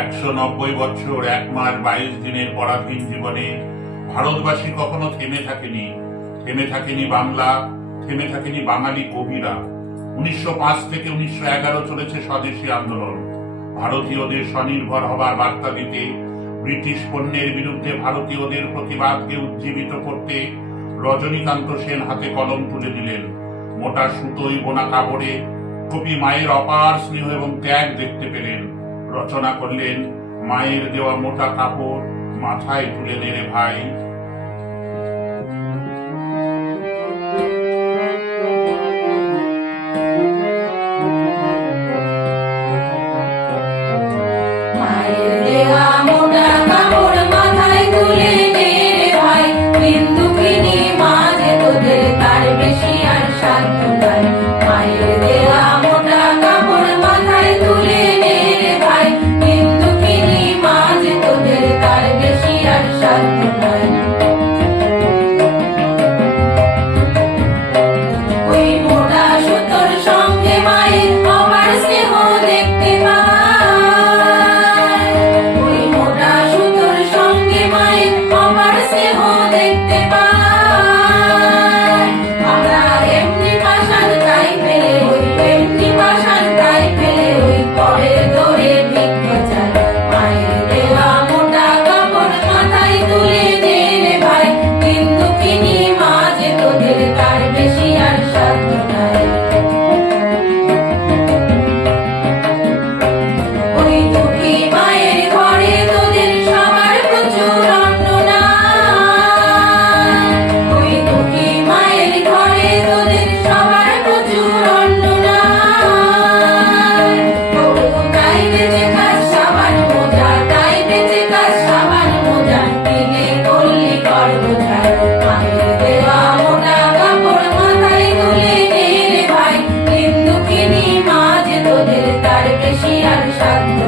190 বছর 1 মাস 22 দিনের পরাধীন জীবনে ভারতবাসী কখনো থেমে থাকেনি বাংলা, থেমে থাকেনি বাঙালি কবিরা। 1905 থেকে 1911 চলেছে স্বদেশী আন্দোলন। ভারতীয়দের স্বনির্ভর হবার বার্তা দিতে, ব্রিটিশ পণ্যের বিরুদ্ধে ভারতীয়দের প্রতিবাদকে উজ্জীবিত করতে রজনীকান্ত সেন হাতে কলম তুলে দিলেন। মোটা সুতোই বোনা কাপড়ে কবি মায়ের অপার স্নেহ এবং ত্যাগ দেখতে পেলেন। রচনা করলেন, মায়ের দেওয়া মোটা কাপড় মাথায় তুলে নে রে ভাই। তার বেশি আর সাধ্য